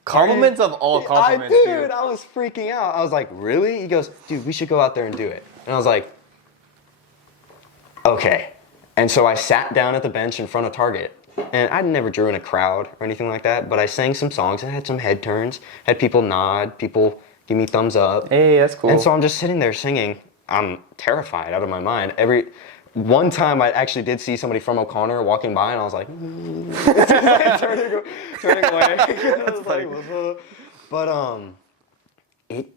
compliments of all compliments, dude. I was freaking out. I was like, really? He goes, dude, we should go out there and do it. And I was like, okay. And so I sat down at the bench in front of Target. And I never drew in a crowd or anything like that, but I sang some songs and had some head turns, had people nod, people give me thumbs up. Hey, that's cool. And so I'm just sitting there singing. I'm terrified out of my mind. One time I actually did see somebody from O'Connor walking by and I was like, turning away. That's funny. But it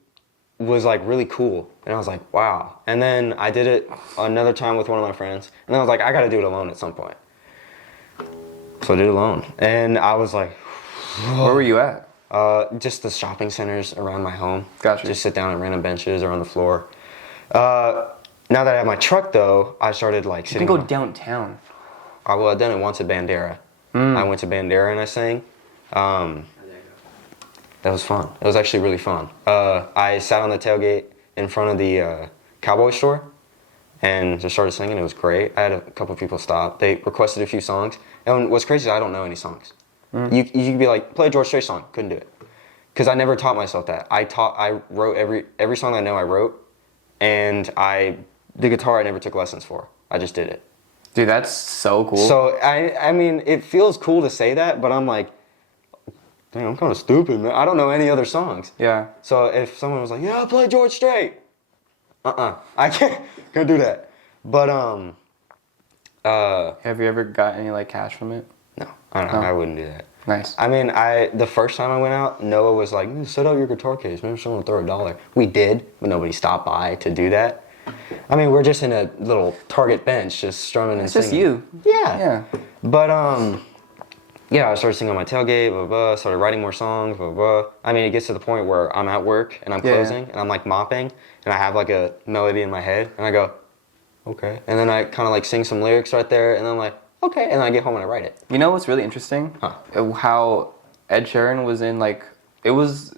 was like really cool. And I was like, wow. And then I did it another time with one of my friends. And then I was like, I got to do it alone at some point. So I did it alone. And I was like, where were you at? Just the shopping centers around my home. Gotcha. Just sit down on random benches or on the floor. Now that I have my truck, though, I started like sitting. You can go downtown. Well, I've done it once at Bandera. I went to Bandera and I sang. That was fun. It was actually really fun. I sat on the tailgate in front of the Cowboy store and just started singing. It was great. I had a couple of people stop. They requested a few songs. And what's crazy is I don't know any songs. You could be like, play a George Strait song. Couldn't do it. Because I never taught myself that. I wrote every song I know I wrote. And the guitar I never took lessons for. I just did it. Dude, that's so cool. So, I mean, it feels cool to say that, but I'm like, dang, I'm kind of stupid, man. I don't know any other songs. Yeah. So if someone was like, yeah, play George Strait. I can't do that. But, have you ever got any, like, cash from it? No, I wouldn't do that. Nice. I mean, the first time I went out, Noah was like, set out your guitar case. Maybe someone will throw $1. We did, but nobody stopped by to do that. I mean, we're just in a little Target bench, just strumming and singing. It's just you. Yeah. Yeah. But, yeah, I started singing on my tailgate, blah, blah, blah, started writing more songs, blah, blah, blah. I mean, it gets to the point where I'm at work and I'm closing and I'm like mopping and I have like a melody in my head and I go, okay. And then I kind of like sing some lyrics right there and then I'm like, okay. And then I get home and I write it. You know what's really interesting? How Ed Sheeran was in like, it was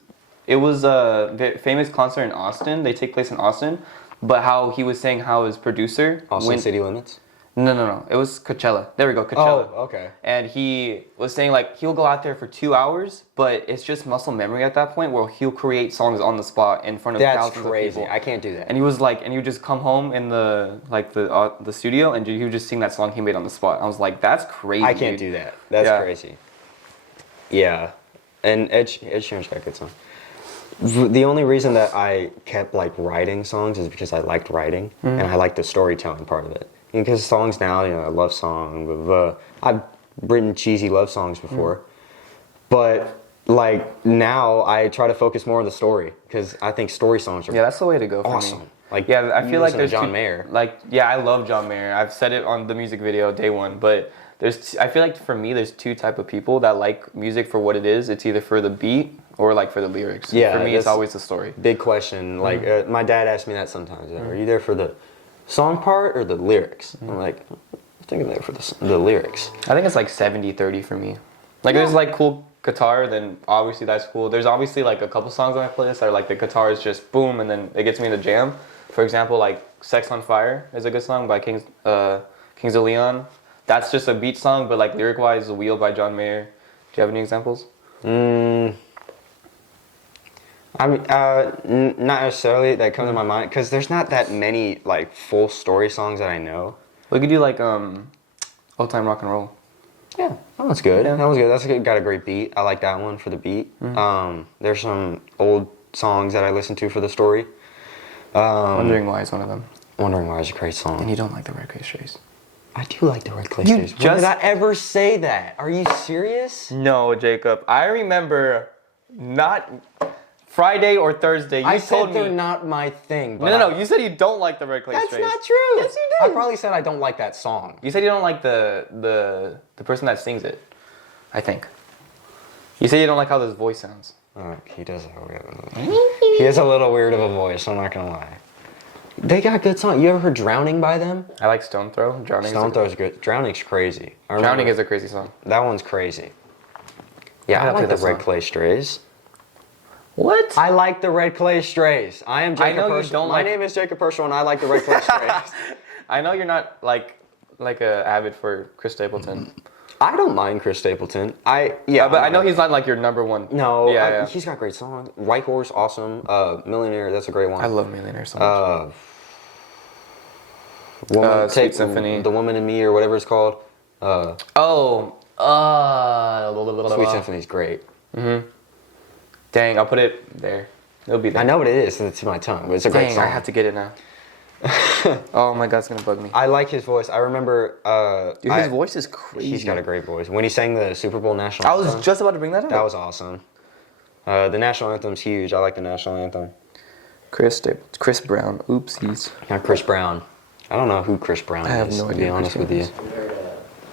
a famous concert in Austin. They take place in Austin. But how he was saying how his producer... Austin City Limits? No. It was Coachella. There we go, Coachella. Oh, okay. And he was saying like he'll go out there for 2 hours, but it's just muscle memory at that point where he'll create songs on the spot in front of thousands of people. I can't do that. And he was like, and he would just come home in the studio and he would just sing that song he made on the spot. I was like, that's crazy. I can't do that. That's crazy. Yeah, and Ed Sheeran's got good songs. The only reason that I kept like writing songs is because I liked writing and I liked the storytelling part of it. Because songs now, you know, a love song, blah, blah, blah. I've written cheesy love songs before, but like now I try to focus more on the story because I think story songs are that's the way to go for awesome. me. Like I feel like there's John Mayer. Like I love John Mayer. I've said it on the music video day one, but I feel like for me there's two type of people that like music for what it is. It's either for the beat or like for the lyrics. Yeah, for me it's always the story. Big question. Like my dad asked me that sometimes. Are you there for the song part or the lyrics? I'm like, I think I'm there for the lyrics. I think it's like 70-30 for me. Like there's like cool guitar, then obviously that's cool. There's obviously like a couple songs on my playlist that are like the guitar is just boom and then it gets me in the jam. For example, like Sex on Fire is a good song by Kings of Leon. That's just a beat song, but like lyric wise, The Wheel by John Mayer. Do you have any examples? I mean, not necessarily that come to my mind because there's not that many like full story songs that I know. We could do like Old Time Rock and Roll. Yeah, that one's good. Yeah. That one's good. That's got a great beat. I like that one for the beat. There's some old songs that I listen to for the story. Wondering Why is one of them. Wondering Why is a great song. And you don't like the Red Clay Strays. I do like the Red Clay Strays. When did I ever say that? Are you serious? No, Jacob. I remember not Friday or Thursday. You told me they're not my thing. But no. You said you don't like the Red Clay Strays. That's not true. Yes, you did. I probably said I don't like that song. You said you don't like the person that sings it. I think. You said you don't like how this voice sounds. He does have a weird he has a little weird of a voice. I'm not gonna lie. They got good songs. You ever heard "Drowning" by them? I like "Stone Throw." Stone Throw's good. "Drowning's" crazy. "Drowning" is a crazy song. That one's crazy. Yeah, I like the Red Clay Strays. What? I like the Red Clay Strays. I am Jacob Purcell. My name is Jacob Purcell, and I like the Red Clay Strays. I know you're not like a avid for Chris Stapleton. I don't mind Chris Stapleton. But I know he's not like your number one. No, he's got great songs. White Horse, awesome. Millionaire, that's a great one. I love Millionaire so much. Sweet Symphony. The Woman in Me or whatever it's called. Sweet Symphony's great. Dang, I'll put it there. It'll be there. I know what it is. It's in my tongue, but it's a great song. I have to get it now. Oh my God, it's gonna bug me. I like his voice. I remember. Dude, his voice is crazy. He's got a great voice. When he sang the Super Bowl national anthem. I was just about to bring that up. That was awesome. The national anthem's huge. I like the national anthem. Chris Brown. Oopsies. Not Chris Brown. I don't know who Chris Brown is. I have no idea. To be honest with you. Have you heard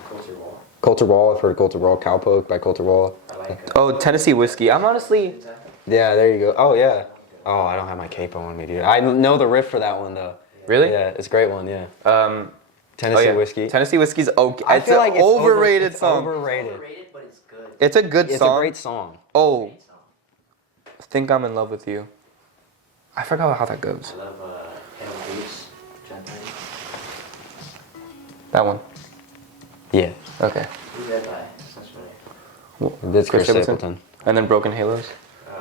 Coulter Wall? Coulter Wall. I've heard Coulter Wall. Cowpoke by Coulter Wall. I like Tennessee Whiskey. I'm honestly. Yeah, there you go. Oh yeah. Oh, I don't have my capo on me, dude. I know the riff for that one though. Really? Yeah, it's a great one. Yeah. Tennessee Whiskey. Tennessee Whiskey's okay. I feel like it's overrated song. Overrated, but it's good. It's a good It's song. a great song. Oh. Think I'm in Love with You. I forgot how that goes. I love Bruce. That one. Yeah. Okay. Who's that by? Sounds familiar. That's Chris Stapleton. And then Broken Halos.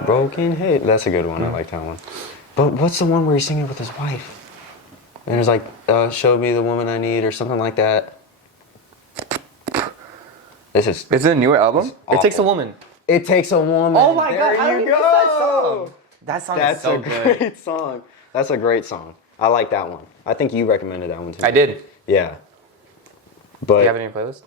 Broken Hate. That's a good one. I like that one. But what's the one where he's singing with his wife? And it's like, show me the woman I need or something like that. Is it a newer album? It Takes a Woman. It Takes a Woman. Oh my God, how there did you you miss that go. song? That song That's is so a good. great song. That's a great song. I like that one. I think you recommended that one too. I did. Yeah. But Do you have it in your playlist?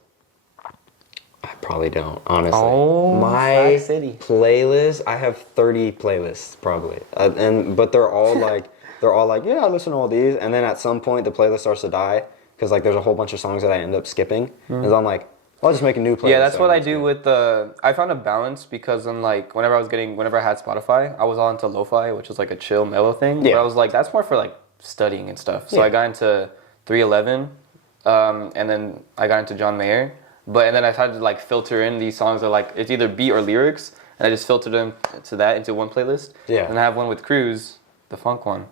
I probably don't, honestly. Oh, my City. playlist. I have 30 playlists probably, but they're all like, yeah, I listen to all these, and then at some point the playlist starts to die because like there's a whole bunch of songs that I end up skipping, and so I'm like, I'll just make a new playlist. Yeah, that's what I do with the. I found a balance because then like whenever I had Spotify, I was all into lo-fi, which is like a chill, mellow thing. Yeah. But I was like, that's more for like studying and stuff. So Yeah. I got into 311, and then I got into John Mayer. And then I had to like filter in these songs that like it's either beat or lyrics, and I just filtered them to that into one playlist. Yeah. And I have one with Cruise, the funk one.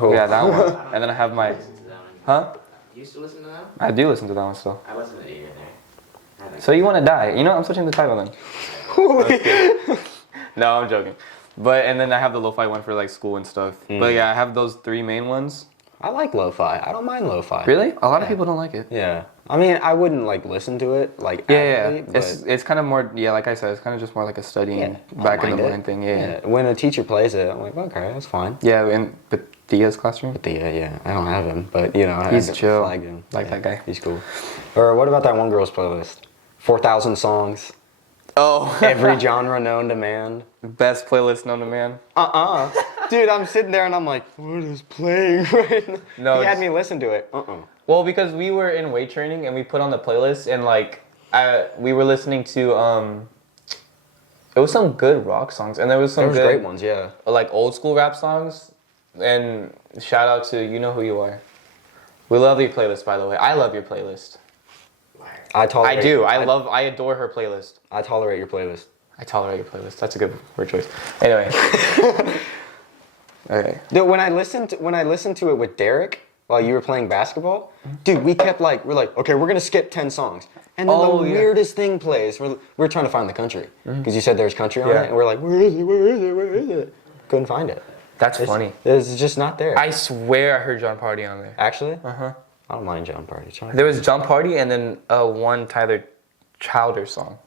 Oh. Yeah, that one. And then I have my. Huh? You used to listen to that? I do listen to that one still. I listened to it here and there. So you want to die? You know, I'm switching the title then. No, I'm joking. But and then I have the lo-fi one for like school and stuff. But yeah, I have those 3 main ones. I like lo-fi. I don't mind lo-fi. Really? A lot of people don't like it. Yeah. I mean, I wouldn't like listen to it like Yeah. But It's kind of more, yeah, like I said, it's kind of just more like a studying back in the mind thing. Yeah. When a teacher plays it, I'm like, okay, that's fine. Yeah, in Thea's classroom. Yeah, I don't have him, but you know, He's I chill. flag him. Like that guy. He's cool. Or what about that one girl's playlist? 4,000 songs. Oh. Every genre known to man. Best playlist known to man. Dude, I'm sitting there and I'm like, what is playing right now? No, he had me listen to it. Well, because we were in weight training and we put on the playlist and like we were listening to it was some good rock songs and there was some good great ones, yeah. Like old school rap songs. And shout out to You Know Who You Are. We love your playlist, by the way. I love your playlist. I do. I adore her playlist. I tolerate your playlist. I tolerate your playlist. That's a good word choice. Anyway. Okay. Dude, when I listened to it with Derek while you were playing basketball, dude, we're like, okay, we're gonna skip 10 songs, and then the weirdest thing plays. We're trying to find the country because you said there's country on it, and we're like, where is it? Couldn't find it. That's funny. It's just not there. I swear I heard John Party on there. Actually? I don't mind John Party. There was John Party and then one Tyler Childer song.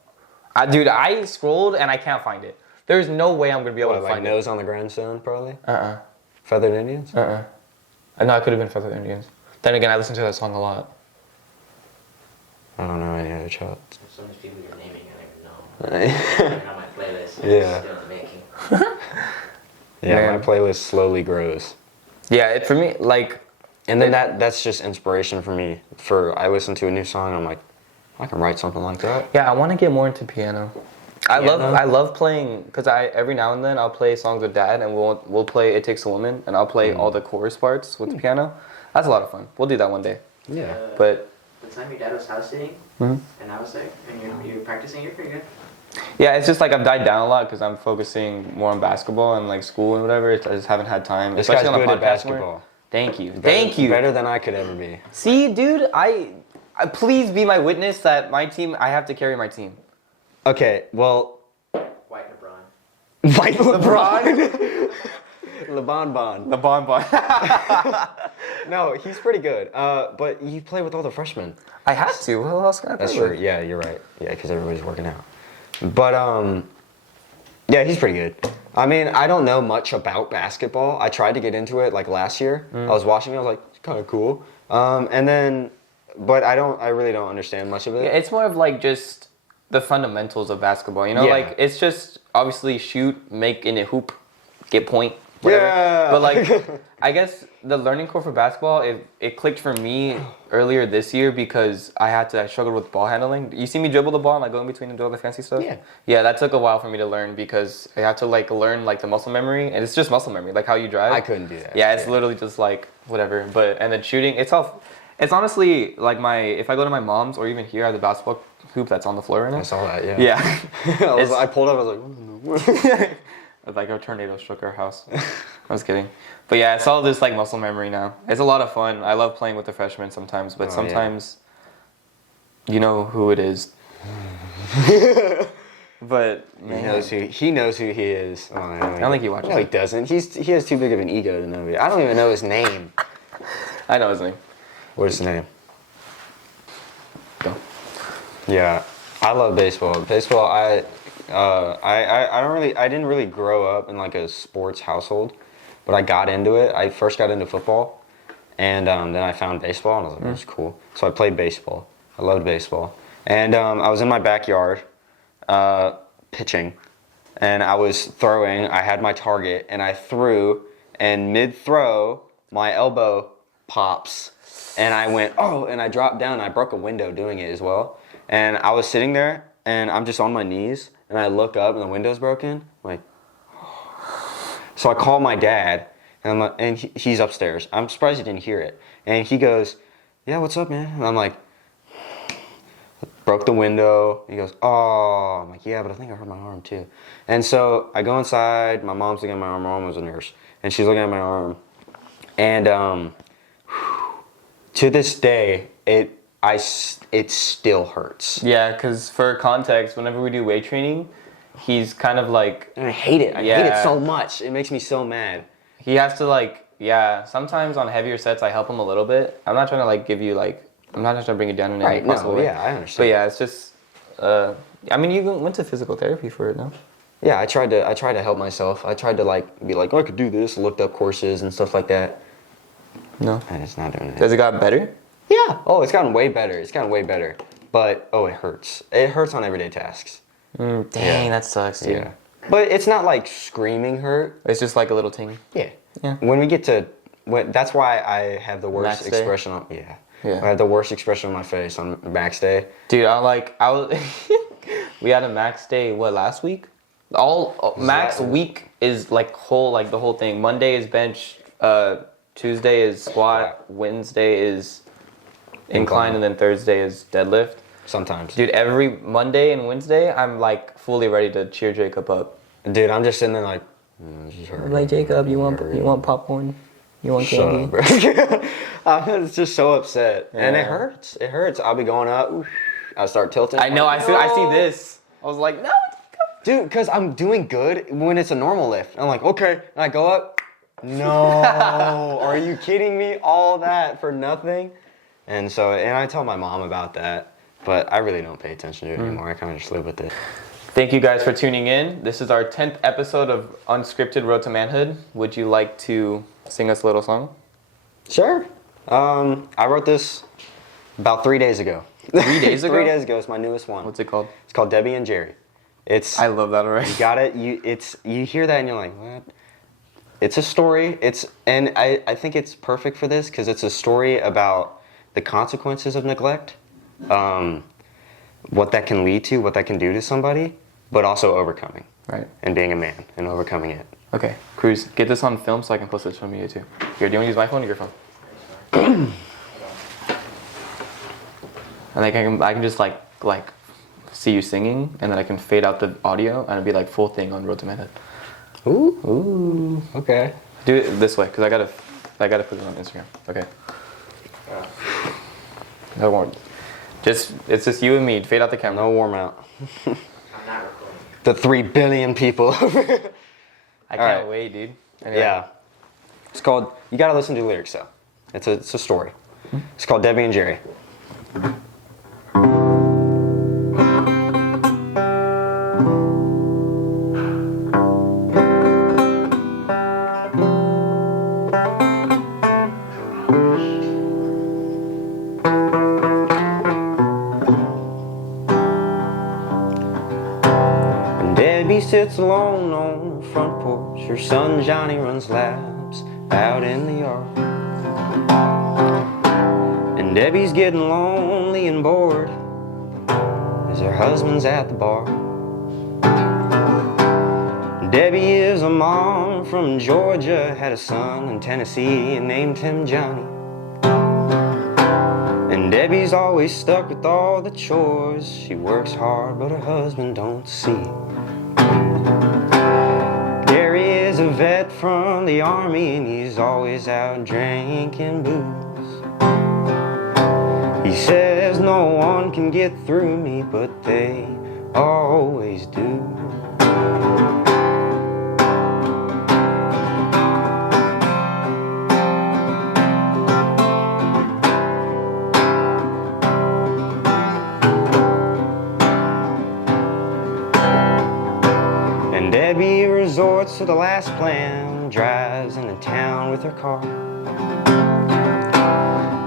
Dude, I scrolled and I can't find it. There's no way I'm gonna be able to find it. Nose on the Grindstone, probably? Feathered Indians? No, it could have been Feathered Indians. Then again, I listen to that song a lot. I don't know any other shots. There's so many people you're naming, I don't even know. They're on my playlist. Yeah. Still in the making. Yeah, my playlist slowly grows. Yeah, for me, like... And then that's just inspiration for me. I listen to a new song, and I'm like, I can write something like that. Yeah, I want to get more into piano. I love playing, because every now and then I'll play songs with Dad, and we'll play It Takes a Woman, and I'll play all the chorus parts with the piano. That's a lot of fun. We'll do that one day. Yeah. But the time your dad was house sitting, and I was there, and you're practicing, you're pretty good. Yeah, it's just like I've died down a lot because I'm focusing more on basketball and like school and whatever. I just haven't had time. This guy's good at basketball. Thank you. Better than I could ever be. See, dude, I please be my witness that my team, I have to carry my team. Okay, well... White LeBron. White LeBron? LeBron. No, he's pretty good. But you play with all the freshmen. I have to. Who else can I play with? That's true. Yeah, you're right. Yeah, because everybody's working out. But, yeah, he's pretty good. I mean, I don't know much about basketball. I tried to get into it, like, last year. I was watching it. I was like, it's kind of cool. And then... But I really don't understand much of it. Yeah, it's more of like just the fundamentals of basketball, you know? Yeah. Like, it's just obviously shoot, make in a hoop, get point, whatever. Yeah. But like, I guess the learning curve for basketball, it clicked for me earlier this year because I struggled with ball handling. You see me dribble the ball and like go in between and do all the fancy stuff? Yeah. Yeah, that took a while for me to learn because I had to like learn like the muscle memory, and it's just muscle memory, like how you drive. I couldn't do that. Yeah, it's literally just like whatever. And then shooting, it's honestly like if I go to my mom's or even here at the basketball hoop that's on the floor right now. I saw that, yeah. Yeah. I pulled up, I was like, like a tornado struck our house. I was kidding. But yeah, it's all this like muscle memory now. It's a lot of fun. I love playing with the freshmen sometimes, but sometimes you know who it is. But man, he knows who he is. Oh, I don't think he watches. No, he doesn't. He has too big of an ego to know me. I don't even know his name. I know his name. What's his name? Go. Yeah, I love baseball. Baseball, I didn't really grow up in like a sports household, but I got into it. I first got into football, and then I found baseball, and I was like, this is cool. So I played baseball. I loved baseball, and I was in my backyard, pitching, and I was throwing. I had my target, and I threw, and mid-throw, my elbow pops. And I went, oh, and I dropped down, and I broke a window doing it as well. And I was sitting there, and I'm just on my knees, and I look up, and the window's broken. I'm like, so I call my dad, and he's upstairs. I'm surprised he didn't hear it. And he goes, yeah, what's up, man? And I'm like, broke the window. He goes, oh. I'm like, yeah, but I think I hurt my arm too. And so I go inside. My mom's looking at my arm. My mom was a nurse, and she's looking at my arm. And to this day, it still hurts. Yeah, because for context, whenever we do weight training, he's kind of like... And I hate it. I hate it so much. It makes me so mad. He has to like... Yeah, sometimes on heavier sets, I help him a little bit. I'm not trying to like give you like... I'm not trying to bring it down in any possible way. Yeah, I understand. But yeah, it's just... I mean, you went to physical therapy for it, no? Yeah, I tried to help myself. I tried to like be like, oh, I could do this. Looked up courses and stuff like that. No. And it's not doing it. Has it got better? Yeah. Oh, it's gotten way better. It's gotten way better. But it hurts. It hurts on everyday tasks. Dang, that sucks, dude. Yeah. But it's not like screaming hurt. It's just like a little ting. Yeah. Yeah. When we get to that's why I have the worst expression on I have the worst expression on my face on max day. Dude, we had a max day last week? Max week is like the whole thing. Monday is bench, Tuesday is squat, Wednesday is incline, and then Thursday is deadlift. Sometimes. Dude, every Monday and Wednesday, I'm like fully ready to cheer Jacob up. Dude, I'm just sitting there like, like, Jacob, you want popcorn? You want candy? I'm just so upset. Yeah. And it hurts. It hurts. I'll be going up. I'll start tilting. I know. I see this. I was like, no. Dude, because I'm doing good when it's a normal lift. I'm like, okay. And I go up. No. Are you kidding me? All that for nothing? And I tell my mom about that. But I really don't pay attention to it anymore. I kind of just live with it. Thank you guys for tuning in. This is our 10th episode of Unscripted Road to Manhood. Would you like to sing us a little song? Sure. I wrote this about 3 days ago. 3 days ago? 3 days ago. It's my newest one. What's it called? It's called Debbie and Jerry. I love that already. You got it. You hear that and you're like, what? It's a story. And I think it's perfect for this because it's a story about the consequences of neglect, what that can lead to, what that can do to somebody, but also overcoming. Right. And being a man and overcoming it. Okay, Cruz, get this on film so I can post it to social media too. Here, do you want to use my phone or your phone? And I can just like see you singing, and then I can fade out the audio, and it'd be like full thing on Road to Manhood. Ooh. Okay. Do it this way, cause I gotta put it on Instagram. Okay. No warm. It's just you and me. Fade out the camera. No warm out. I'm not recording. The 3 billion people. I can't wait, dude. Anyway. Yeah. It's called, you gotta listen to the lyrics though. It's a story. It's called Debbie and Jerry. Debbie sits alone on the front porch. Her son Johnny runs laps out in the yard. And Debbie's getting lonely and bored as her husband's at the bar. Debbie is a mom from Georgia, had a son in Tennessee and named him Johnny. And Debbie's always stuck with all the chores. She works hard, but her husband don't see. Gary is a vet from the army, and he's always out drinking booze. He says no one can get through me, but they always do. And Debbie resorts to the last plan, drives into town with her car,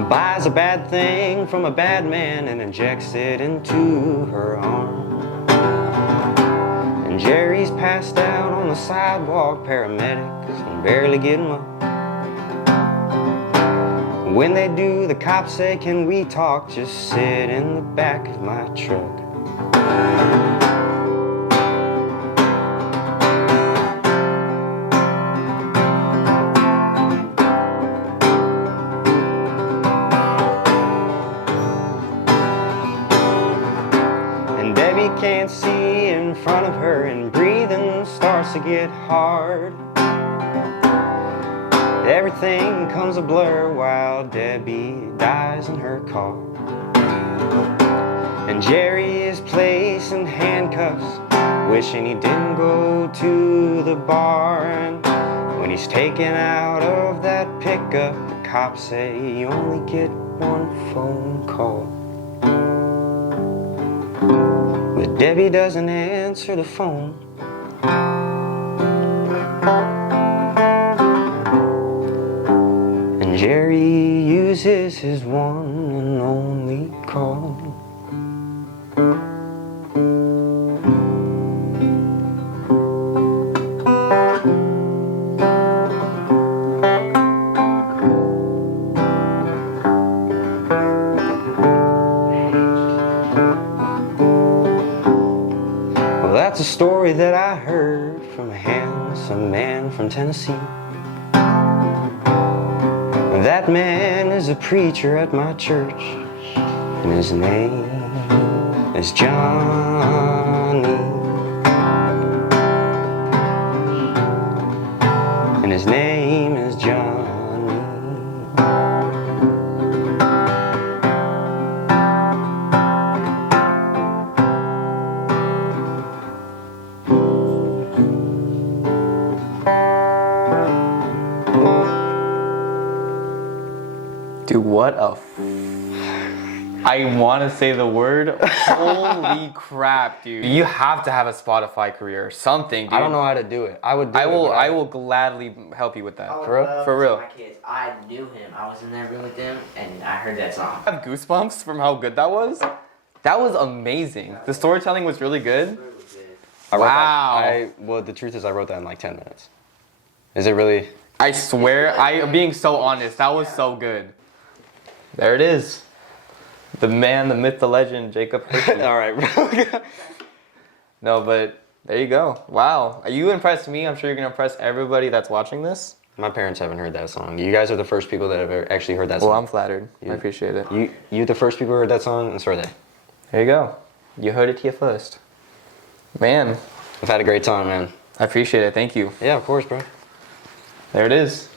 buys a bad thing from a bad man and injects it into her arm. And Jerry's passed out on the sidewalk, paramedics can barely get him up. When they do, the cops say, can we talk? Just sit in the back of my truck. Can't see in front of her, and breathing starts to get hard. everything comes a blur while Debbie dies in her car. And Jerry is placed in handcuffs, wishing he didn't go to the bar. And when he's taken out of that pickup, the cops say you only get one phone call. But Debbie doesn't answer the phone. And Jerry uses his one and only call. Well, that's a story that I heard from a handsome man from Tennessee. That man is a preacher at my church, and his name is Johnny. And his name is Johnny. Dude, what a I want to say the word. Holy crap, dude. You have to have a Spotify career or something, dude. I don't know how to do it. I will gladly help you with that. For real. My kids, I knew him. I was in that room with them, and I heard that song. I have goosebumps from how good that was. That was amazing. The storytelling was really good. Wow. Well, the truth is I wrote that in like 10 minutes. Is it really? I swear, I'm being so honest. That was so good. There it is. The man, the myth, the legend, Jacob Hershey. All right, bro. No, but there you go. Wow. You impressed me. I'm sure you're going to impress everybody that's watching this. My parents haven't heard that song. You guys are the first people that have actually heard that song. Well, I'm flattered. I appreciate it. You the first people who heard that song, and so are they. There you go. You heard it here first. Man. I've had a great time, man. I appreciate it. Thank you. Yeah, of course, bro. There it is.